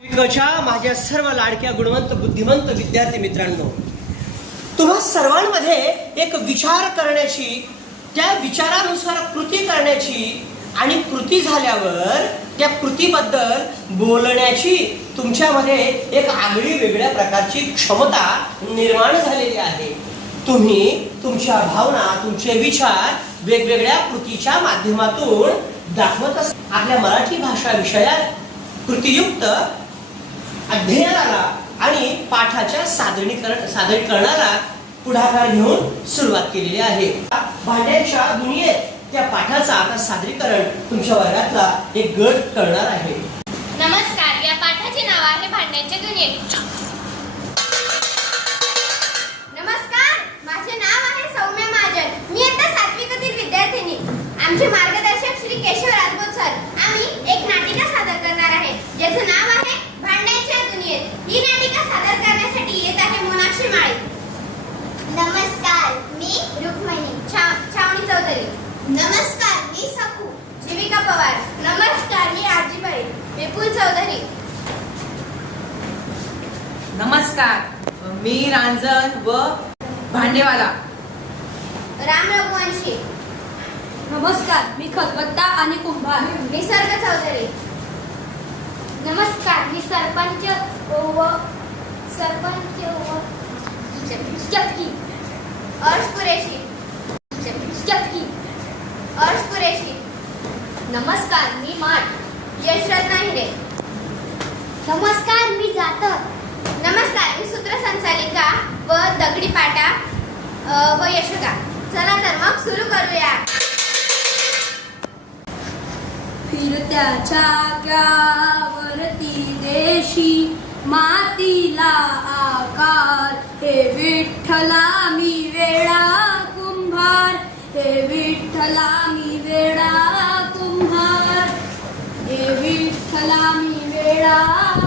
माझ्या सर्व लाडक्या गुणवंत बुद्धिमंत विद्यार्थी मित्रांनो, तुम्हा सर्वांमध्ये एक विचार करण्याची, त्या विचारानुसार कृती करण्याची आणि कृती झाल्यावर त्या कृतीबद्दल बोलण्याची तुमच्यामध्ये एक आगळी वेगळ्या प्रकारची क्षमता निर्माण झालेली आहे. तुम्ही तुमच्या भावना, तुमचे विचार वेगवेगळ्या कृतीच्या माध्यमातून दाखवत असता. आपल्या मराठी भाषा विषयात कृतीयुक्त अध्ययनाला आणि पाठाच्या सादरीकरणाला पुढाकार घेऊन सुरुवात केलेली आहे. भांड्याच्या दुनियेत त्या पाठाचा आता सादरीकरण तुमच्या वर्गातला एक गट करणार आहे. नमस्कार, या पाठाचे नाव आहे भांड्यांच्या दुनियेत. नमस्कार, माझे नाव आहे सौम्य महाजन. मी इयत्ता 7वीतील विद्यार्थिनी. आमचे मार्गदर्शक श्री केशव राजपूत सर. आम्ही एक नाटिका सादर करणार आहे ज्याचं नाव आहे भांड्यांच्या दुनियेत. ही नाटिका सादर करण्यासाठी येत आहे मोनाक्षी माळी. नमस्कार, मी रुक्मिणी छावणी चौधरी. नमस्कार, मी सखू जीविका पवार. नमस्कार, मी आजीबाई विपुल चौधरी. नमस्कार, मी रांजण व भांडेवाला. राम रघुवंशी. नमस्कार, मी खतबत्ता आणि कुंभार. निसर्ग चौधरी. नमस्कार, मी सरपंच व चक्की. अर्श कुरेशी. चक्की. अर्श कुरेशी. नमस्कार, मी माठ. यशरत्न हिरे. नमस्कार, मी जातं. नमस्कार, मी सूत्रसंचालिका व दगडी पाटा व यशोदा. चला तर मग सुरू करूया. फिरत्या चाक्यावरती देशी मातीला आकार. हे विठ्ठला मी वेडा कुंभार. हे विठ्ठला मी वेडा कुंभार. हे विठ्ठला मी वेडा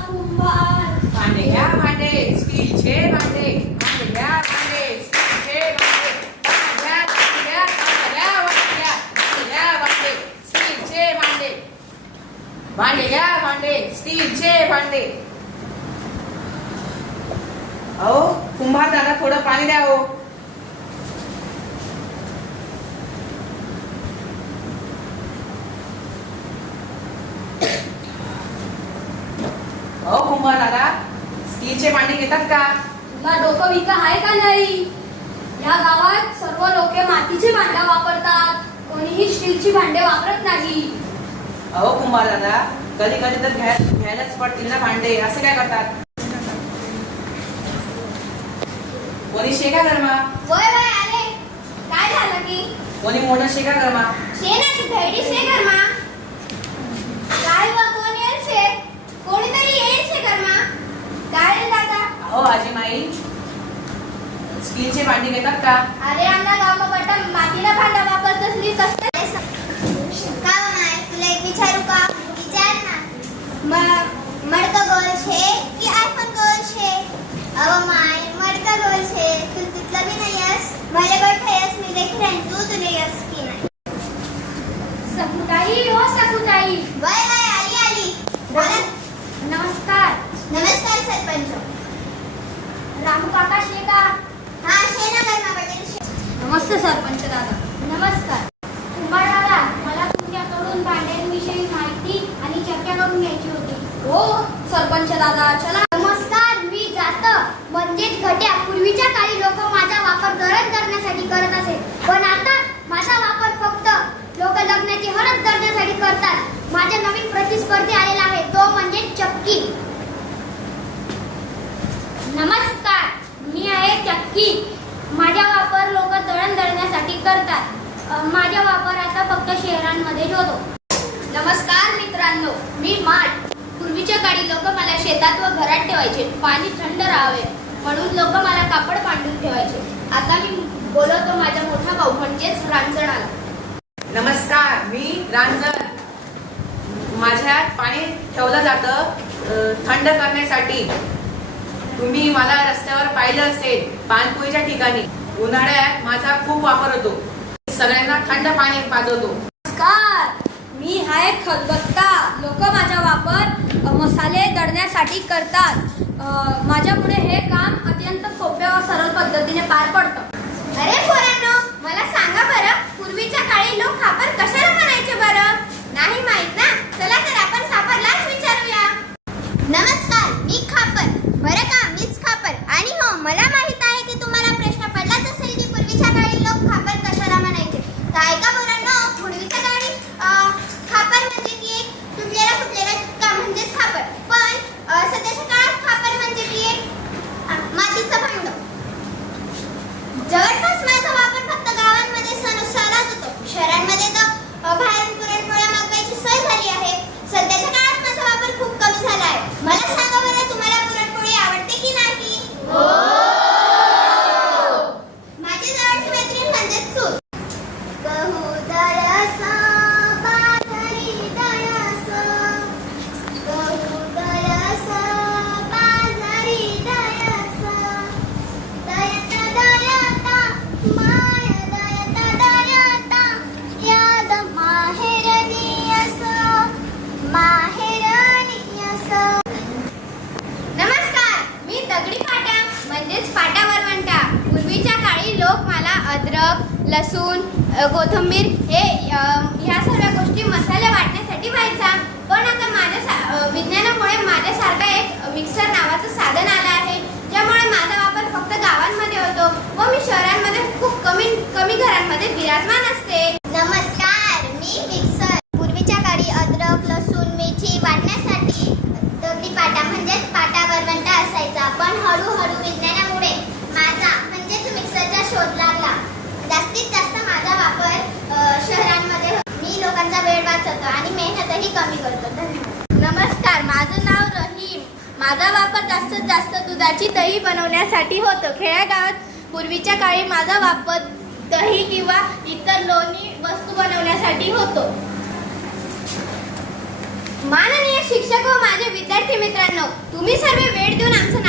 कुंभार. भांडे घ्या भांडे, स्टीलचे भांडे. भांडे घ्या भांडे, स्टीलचे भांडे. भांडे घ्या, वाटल्या. भांडे घ्या भांडे, स्टीलचे भांडे. भांडे घ्या भांडे, स्टीलचे भांडे. अहो कुंभार दादा, थोडं पाणी द्या हो. अहो कुंभार दादा, स्टीलचे भांडे घेतात का? तुला डोकं विका आहे का नाही? या गावात सर्व लोक मातीचे भांडे वापरतात, कोणीही स्टीलची भांडे वापरत नाही. अहो कुंभार दादा, कधी कधी तर घ्यायलाच पडतील ना भांडे. असं काय करतात? कोणी शेका गरमा. वय वय आले. काय झालं की? कोणी मोठं शेका गरमा. शेणाची धैडी शे घरमा. काय व कोण येईल शे? कोणीतरी येईल शे घरमा. काय रे दादा? अहो आजीमाई, स्टीलचे भांडे घेतात का? अरे आमना गावमा बटा मातीला भांडा वापरत असली कसं? का नाही, तुला एक विचारू का? विचार ना. मडकं गोल छे की आयफोन गोल छे? अव माय, मडकं गोल छे. तू तिथलं बी नाही यस. भले बैठा यस, मी देखील आहे. तू तुले यस की नाही? सकुताई हो सकुताई. वय वय, आली. बोला. नमस्कार. नमस्कार सरपंच. रामू काका शे का? हा, शे ना गरमा पटेल शे. नमस्ते सरपंच दादा. नमस्कार. कुंभार दादा, मला तुमच्याकडून भांड्यांविषयी माहिती आणि चर्चा करून घ्यायची होती. हो सरपंच दादा, चला. नमस्कार, मी जातं म्हणजेच घट्या. पूर्वीच्या काळी लोक माझा वापर गरज करण्यासाठी करत असे, पण आता माझा वापर फक्त लोक लग्नाची हळद करण्यासाठी करतात. माझ्या नवीन प्रतिस्पर्धी आलेला आहे, तो म्हणजे चक्की. नमस्कार, मी आहे चक्की. माझा वापर लोक दळण दळण्यासाठी करतात. माझा वापर आता फक्त शहरांमध्ये होतो. नमस्कार मित्रांनो, मी माठ. पूर्वीच्या काळी लोक मला शेतात व घरात ठेवायचे, पाणी थंड राहावे म्हणून लोक मला कापड बांधून ठेवायचे. आता मी बोलवतो माझा मोठा भाऊ म्हणजेच रांजणाला. नमस्कार, मी रांजण. माझ्यात पाणी ठेवलं जातं थंड करण्यासाठी. तुम्ही मला रस्त्यावर पाहिलं असेल, पानपोईच्या ठिकाणी. उन्हाळ्यात माझा खूप वापर होतो. सगळ्यांना थंड पाणी पाजवतो. नमस्कार, मी आहे खतबत्ता. लोक माझा वापर मसाले दळण्यासाठी करतात. माझ्यामुळे हे काम अत्यंत सोप्या व सरळ पद्धतीने पार पडतं. अरे पोरांनो, मला सांगा बरं, पूर्वीच्या काळी लोक खापर कशाला म्हणायचे बरं? नाही माहित ना? चला तर आपण खापरलाच विचारूया. नमस्कार, मी खापर. बरं का, मीच खापर. आणि हो, मला माहित आहे की तुम्हाला प्रश्न पडलाच असेल की पूर्वीच्या काळी लोक खापर कशाला म्हणायचे. तर ऐका पोरांनो, पूर्वीच्या काळी खापर म्हणजे की एक तुटलेला फुटलेला तुटका म्हणजेच खापर. पण सध्याच्या काळात खापर म्हणजे की एक मातीचं भांड. जवळपास माझा वापर फक्त गावांमध्ये सणासुदीलाच होतो. शहरांमध्ये तर बाहेरून पुरणपोळ्या मागवायची सोय झाली आहे. सध्याच्या काळात माझा वापर खूप कमी झाला आहे. मला सांगा बरं, तुम्हाला पुरणपोळी आवडते की नाही? हो. माझी जवळची मैत्रीण म्हणजे चूल. गहू दळसा, बाजरी दळसा, गहू दळसा, बाजरी दळसा, दळता दळता माय दळता दळता याद माहेरणी असं, माहेरणी असं. नमस्कार, मी दगडी फाटा म्हणजेच फाटा वरवंटा. पूर्वीच्या काळी लोक मला अद्रक, लसूण, कोथिंबीर ह्या सर्व गोष्टी मसाले वाटण्यासाठी व्हायचा. पण आता विज्ञानामुळे माझ्यासारखा एक मिक्सर नावाचं साधन आलं आहे, ज्यामुळे माझा वापर फक्त गावांमध्ये होतो व मी शहरांमध्ये खूप कमी घरांमध्ये विराजमान असते. नमस्कार, मी मिक्सर. पूर्वीच्या काळी अद्रक, लसूण, मेथी वाटण्यासाठी दगडी पाटा म्हणजेच पाटा वरवंटा असायचा. पण हळूहळू विज्ञानामुळे माझा म्हणजेच मिक्सरचा शोध लागला. जास्तीत जास्त माझा वापर शहरांमध्ये होतो. मी लोकांचा वेळ वाचवतो आणि मेहनतही कमी करतो. धन्यवाद. नमस्कार, माझं नाव रहीम. माझा वापर जास्तीत जास्त दुधाची दही बनवण्यासाठी होतो. खेड्यागावात पूर्वीच्या काळी माझा वापर दही किंवा इतर लोणी वस्तू बनवण्यासाठी होतो. माननीय शिक्षक व माझे विद्यार्थी मित्रांनो, तुम्ही सर्व वेळ देऊन आमचं